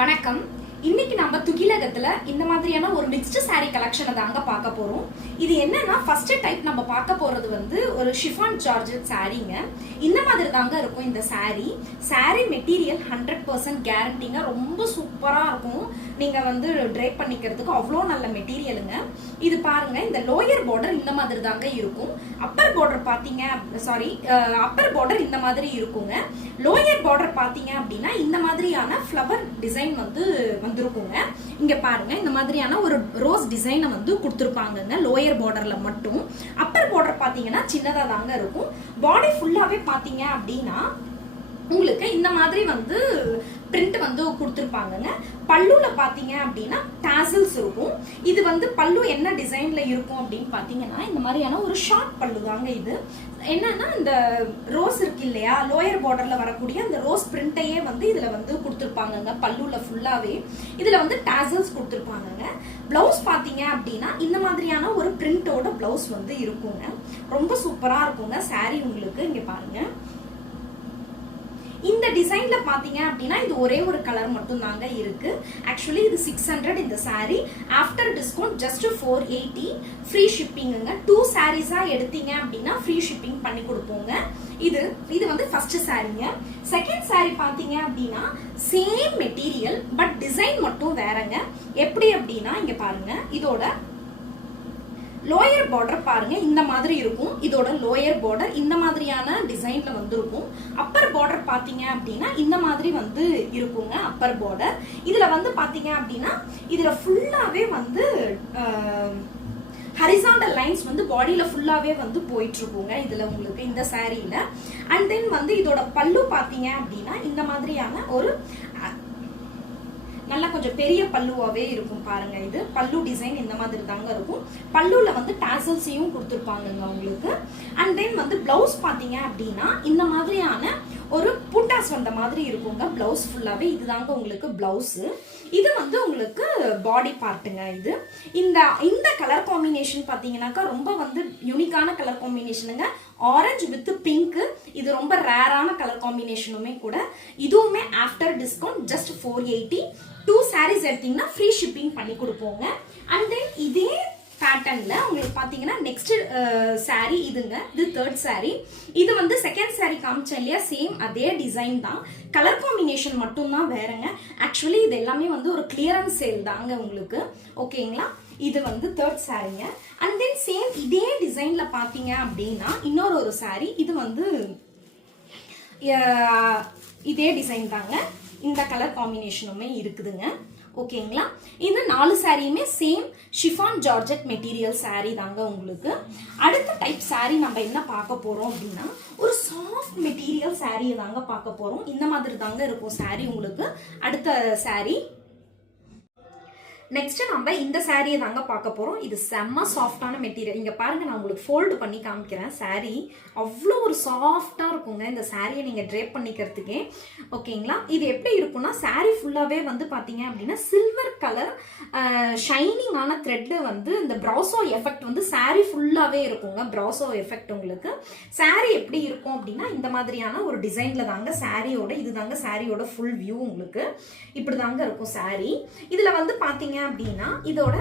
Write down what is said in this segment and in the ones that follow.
வணக்கம். இன்னைக்கு நம்ம துகிலகத்துல இந்த மாதிரியான ஒரு மிக்ஸ்டு சாரி கலெக்ஷனை தாங்க பார்க்க போறோம். இது என்னன்னா ஃபர்ஸ்ட் டைப் நம்ம பார்க்க போறது வந்து ஒரு ஷிஃபான் ஜார்ஜெட் சாரீங்க. இந்த மாதிரி தாங்க இருக்கும் இந்த சாரி மெட்டீரியல் 100% கேரண்டிங்க. ரொம்ப சூப்பரா இருக்கும். நீங்க வந்து ட்ரேப் பண்ணிக்கிறதுக்கு அவ்வளோ நல்ல மெட்டீரியலுங்க. இது பாருங்க, இந்த லோயர் பார்டர் இந்த மாதிரி தாங்க இருக்கும். அப்பர் பார்டர் பாத்தீங்க அப்பர் பார்டர் இந்த மாதிரி இருக்குங்க. லோயர் பார்டர் பாத்தீங்க அப்படின்னா இந்த மாதிரியான ஃப்ளவர் டிசைன் வந்து வந்திருக்குங்க. இங்க பாருங்க, இந்த மாதிரியான ஒரு ரோஸ் டிசைனை வந்து கொடுத்துருப்பாங்க லோயர் பார்டர்ல மட்டும். அப்பர் பார்டர் பாத்தீங்கன்னா சின்னதா தாங்க இருக்கும். பாடி ஃபுல்லாவே பாத்தீங்க அப்படின்னா உங்களுக்கு இந்த மாதிரி வந்து பிரிண்ட் வந்து கொடுத்துருப்பாங்க. பல்லுல பாத்தீங்க அப்படின்னா டாசல்ஸ் இருக்கும். இது வந்து பல்லு என்ன டிசைன்ல இருக்கும் அப்படின்னு பாத்தீங்கன்னா இந்த மாதிரியான ஒரு ஷார்ட் பல்லு தாங்க. இது என்னன்னா இந்த ரோஸ் இருக்கு இல்லையா, லோயர் பார்டர்ல வரக்கூடிய அந்த ரோஸ் பிரிண்டையே வந்து இதுல வந்து கொடுத்துருப்பாங்க பல்லுல ஃபுல்லாவே. இதுல வந்து டாசல்ஸ் கொடுத்துருப்பாங்க. பிளவுஸ் பாத்தீங்க அப்படின்னா இந்த மாதிரியான ஒரு பிரிண்டோட பிளவுஸ் வந்து இருக்குங்க. ரொம்ப சூப்பரா இருக்குங்க சாரி. உங்களுக்கு இங்க பாருங்க, இந்த டிசைன்ல பாத்தீங்க அப்படின்னா இது ஒரே ஒரு கலர் மட்டும் தாங்க இருக்கு. ஆக்சுவலி இது 600 இந்த sari. After discount just 480. Free ஷிப்பிங்குங்க. 2 சாரீஸா எடுத்தீங்க அப்படின்னா ஃப்ரீ ஷிப்பிங் பண்ணி கொடுப்போங்க. இது வந்து ஃபர்ஸ்ட் சாரீங்க. செகண்ட் சாரி பாத்தீங்க அப்படின்னா சேம் மெட்டீரியல் பட் டிசைன் மட்டும் வேறங்க. எப்படி அப்படின்னா இங்க பாருங்க, இதோட லோயர் பார்டர் பாருங்க இந்த மாதிரி இருக்கும். இதோட லோயர் பார்டர் இந்த மாதிரியான டிசைன்ல வந்து இருக்கும். அப்பர் பார்டர் பாத்தீங்க அப்படின்னா இந்த மாதிரி வந்து இருக்குங்க. அப்பர் பார்டர் இதுல வந்து பாத்தீங்க அப்படின்னா இதுல ஃபுல்லாவே வந்து ஹரிசாண்டல் லைன்ஸ் வந்து பாடியில ஃபுல்லாவே வந்து போயிட்டு இருக்குங்க இதுல உங்களுக்கு இந்த சாரீல. அண்ட் தென் வந்து இதோட பல்லு பாத்தீங்க அப்படின்னா இந்த மாதிரியான ஒரு நல்லா கொஞ்சம் பெரிய பல்லுவாவே இருக்கும் பாருங்க. இது பல்லு டிசைன் இந்த மாதிரி தாங்க இருக்கும். பல்லுல வந்து டாசல்ஸையும் கொடுத்துருப்பாங்க உங்களுக்கு. அண்ட் தென் வந்து பிளவுஸ் பாத்தீங்க அப்படின்னா இந்த மாதிரியான ஒரு புட்டாஸ் வந்த மாதிரி இருக்குங்க. பிளவுஸ் ஃபுல்லாவே இதுதாங்க உங்களுக்கு பிளவுஸ். இது வந்து உங்களுக்கு பாடி பார்ட்டுங்க. இது இந்த கலர் காம்பினேஷன் பாத்தீங்கன்னாக்கா ரொம்ப வந்து யூனிக்கான கலர் காம்பினேஷனுங்க. Orange with pink. இது ரொம்ப ரேரான கலர் காம்பினேஷனுமே கூட. இதுவுமே ஆஃப்டர் டிஸ்கவுண்ட் ஜஸ்ட் 480. 2 சாரீஸ் எடுத்தீங்கன்னா ஃப்ரீ ஷிப்பிங் பண்ணி கொடுப்போங்க. அண்ட் தென் இதே பேட்டர்ன்ல உங்களுக்கு பாத்தீங்கன்னா நெக்ஸ்ட் சாரி இதுங்க. இது தேர்ட் சாரி. இது வந்து செகண்ட் சாரி காமிச்சேன் இல்லையா, சேம் அதே டிசைன் தான். கலர் காம்பினேஷன் மட்டும் தான் வேறங்க. ஆக்சுவலி இது எல்லாமே வந்து ஒரு கிளியரன்ஸ் சேல் தாங்க உங்களுக்கு. ஓகேங்களா, இது வந்து தேர்ட் சாரிங்க. அண்ட் தென் சேம் இதே டிசைன்ல பாத்தீங்க அப்படின்னா இன்னொரு ஒரு சாரி. இது வந்து இதே டிசைன் தாங்க. இந்த கலர் காம்பினேஷனுமே இருக்குதுங்க. ஓகேங்களா, இந்த 4 சாரியுமே same chiffon georgette material sari தாங்க உங்களுக்கு. அடுத்த டைப் சாரி நம்ம என்ன பார்க்க போறோம் அப்படின்னா ஒரு சாஃப்ட் மெட்டீரியல் சாரியை தாங்க பார்க்க போறோம். இந்த மாதிரி தாங்க இருக்கும் சாரி உங்களுக்கு. அடுத்த சாரி நெக்ஸ்ட் நம்ம இந்த சாரியை தாங்க பார்க்க போறோம். இது செம்ம சாஃப்டான மெட்டீரியல். இங்க பாருங்க, நான் உங்களுக்கு ஃபோல்டு பண்ணி காமிக்கிறேன். சாரி அவ்வளோ ஒரு சாஃப்டா இருக்குங்க இந்த சாரியை நீங்க ட்ரேப் பண்ணிக்கிறதுக்கே. ஓகேங்களா, இது எப்படி இருக்கும்னா சாரி ஃபுல்லாவே வந்து பாத்தீங்க அப்படின்னா சில்வர் கலர் ஷைனிங்கான த்ரெட் வந்து இந்த ப்ராசோ எஃபெக்ட் வந்து சாரி ஃபுல்லாவே இருக்குங்க. ப்ராசோ எஃபெக்ட் உங்களுக்கு. சாரி எப்படி இருக்கும் அப்படின்னா இந்த மாதிரியான ஒரு டிசைன்ல தாங்க சாரியோட, இது தாங்க சாரியோட ஃபுல் வியூ உங்களுக்கு. இப்படி தாங்க இருக்கும் சாரி. இதுல வந்து பாத்தீங்க அப்படின்னா இதோட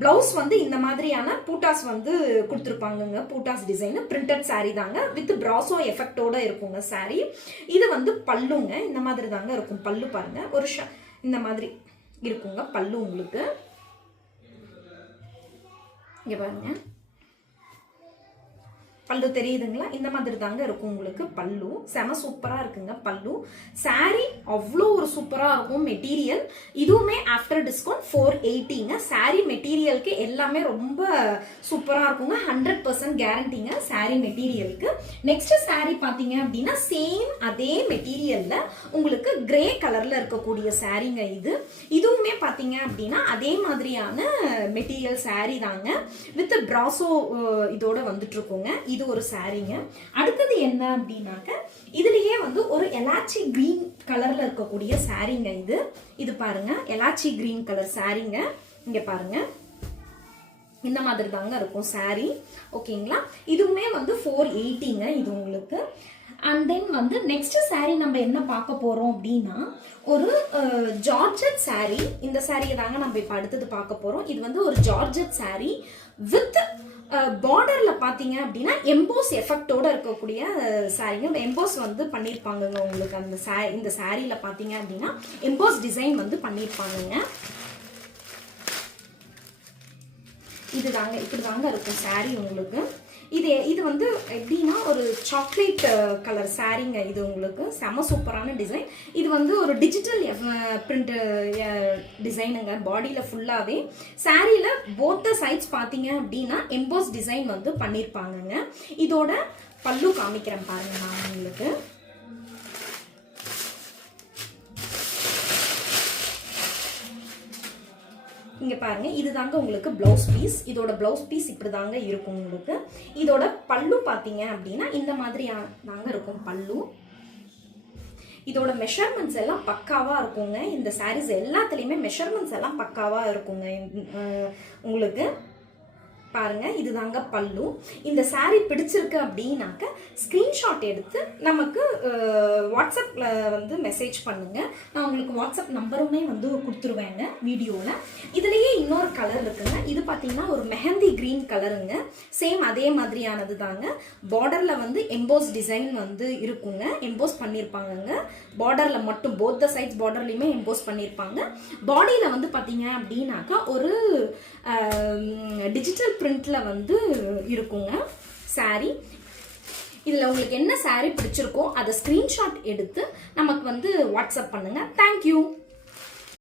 பிளவுஸ் வந்து இந்த மாதிரியான பூட்டாஸ் வந்து கொடுத்துருப்பாங்க. பூட்டாஸ் டிசைன் பிரிண்டட் சாரி தாங்க. வித் பிராசோ எஃபெக்டோட இருக்குங்க சாரி. இது வந்து பல்லுங்க. இந்த மாதிரி தாங்க இருக்கும் பல்லு. பாருங்க, ஒரு இந்த மாதிரி இருக்குங்க பல்லு உங்களுக்கு. இங்க பாருங்க, பல்லு தெரியுதுங்களா? இந்த மாதிரி தாங்க இருக்கும் உங்களுக்கு பல்லு. செம சூப்பரா இருக்குங்க பல்லு. சாரி அவ்வளோ ஒரு சூப்பரா இருக்கும் மெட்டீரியல். இதுவுமே ஆஃப்டர் டிஸ்கவுண்ட் 480ங்க. சாரி மெட்டீரியலுக்கு எல்லாமே ரொம்ப சூப்பரா இருக்குங்க. 100% கேரண்டிங்க சாரி மெட்டீரியலுக்கு. நெக்ஸ்ட் சாரி பாத்தீங்க அப்படின்னா சேம் அதே மெட்டீரியல்ல உங்களுக்கு கிரே கலர்ல இருக்கக்கூடிய சாரிங்க. இதுவுமே பாத்தீங்க அப்படின்னா அதே மாதிரியான மெட்டீரியல் சாரி தாங்க. வித் பிராசோ இதோட வந்துட்டு இருக்குங்க. இது ஒரு சாரிங்க. அடுத்தது என்ன அப்படின்னாக்க இதுலயே வந்து ஒரு எலாச்சி கிரீன் கலர்ல இருக்கக்கூடிய சாரிங்க. இது பாருங்க, எலாச்சி கிரீன் கலர் சாரிங்க. இங்க பாருங்க, இந்த மாதிரி தாங்க இருக்கும் சாரி. ஓகேங்களா, இதுவுமே வந்து 480ங்க. இது உங்களுக்கு அண்ட் தென் வந்து நெக்ஸ்ட் saree நம்ம என்ன பார்க்க போறோம் அப்படின்னா ஒரு ஜார்ஜெட் saree. இந்த சாரியை தாங்க நம்ம இப்போ அடுத்தது பார்க்க போறோம். இது வந்து ஒரு ஜார்ஜெட் saree வித் பார்டர்ல பாத்தீங்க அப்படின்னா எம்போஸ் எஃபெக்டோட இருக்கக்கூடிய சாரீங்க. எம்போஸ் வந்து பண்ணியிருப்பாங்க உங்களுக்கு அந்த இந்த சாரியில பாத்தீங்க அப்படின்னா எம்போஸ் டிசைன் வந்து பண்ணியிருப்பாங்க. இதுதாங்க இப்படி தாங்க இருக்கும் saree உங்களுக்கு. இது வந்து எப்படின்னா ஒரு சாக்லேட் கலர் சாரீங்க. இது உங்களுக்கு செம சூப்பரான டிசைன். இது வந்து ஒரு டிஜிட்டல் பிரிண்ட் டிசைனுங்க. பாடியில் ஃபுல்லாகவே சாரியில் போத்த சைட்ஸ் பார்த்தீங்க அப்படின்னா எம்போஸ் டிசைன் வந்து பண்ணியிருப்பாங்கங்க. இதோட பல்லு காமிக்கிறேன் பாருங்க நான் உங்களுக்கு. இங்க பாருங்க, இதுதாங்க உங்களுக்கு பிளவுஸ் பீஸ். இதோட பிளவுஸ் பீஸ் இப்படி தாங்க இருக்கும் உங்களுக்கு. இதோட பல்லு பாத்தீங்க அப்படின்னா இந்த மாதிரி தாங்க இருக்கும் பல்லு. இதோட மெஷர்மெண்ட்ஸ் எல்லாம் பக்காவா இருக்குங்க. இந்த சாரீஸ் எல்லாத்துலயுமே மெஷர்மெண்ட்ஸ் எல்லாம் பக்காவா இருக்குங்க உங்களுக்கு. பாருங்க, இதுதாங்க பல்லு. இந்த சாரீ பிடிச்சிருக்கு அப்படின்னாக்க ஸ்கிரீன்ஷாட் எடுத்து நமக்கு வாட்ஸ்அப்ல வந்து மெசேஜ் பண்ணுங்க. நான் உங்களுக்கு வாட்ஸ்அப் நம்பருமே வந்து கொடுத்துருவேங்க வீடியோவில். இதுலேயே இன்னொரு கலர் இருக்குங்க. இது பார்த்தீங்கன்னா ஒரு மெஹந்தி கிரீன் கலருங்க. சேம் அதே மாதிரியானது தாங்க. பார்டரில் வந்து எம்போஸ் டிசைன் வந்து இருக்குங்க. எம்போஸ் பண்ணியிருப்பாங்கங்க பார்டரில் மட்டும். போத் த சைட்ஸ் பார்டர்லையுமே எம்போஸ் பண்ணியிருப்பாங்க. பாடியில் வந்து பார்த்தீங்க அப்படின்னாக்கா ஒரு டிஜிட்டல் பிரிண்ட்ல வந்து இருக்குங்க சாரி. இதுல உங்களுக்கு என்ன சாரி பிடிச்சிருக்கோ அதை ஸ்கிரீன்ஷாட் எடுத்து நமக்கு வந்து வாட்ஸ்அப் பண்ணுங்க. தேங்க்யூ.